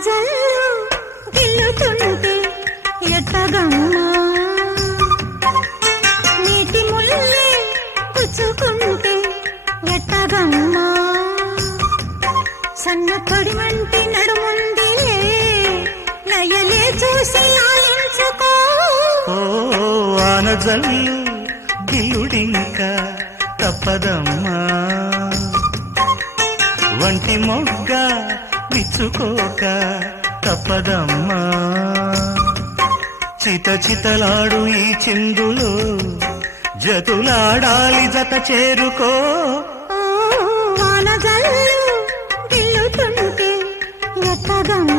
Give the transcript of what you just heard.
వానజల్లు గిల్లుతుంటే ఎట్టగమ్మా నీటి ముల్లే గుచ్చుకుంటే ఎట్టగమ్మా సన్న తొడిమంటి నడుముందిలే నయలే చూసి లాలించుకో వానజల్లు గిల్లుడింక తప్పదమ్మా వంటి మొగ్గ విచ్చుకోక తప్పదమ్మా చితలాడు ఈ చిందులో జతులాడాలి జత చేరుకో వానజల్లు గిల్లుతుంటే ఎట్టగమ్మా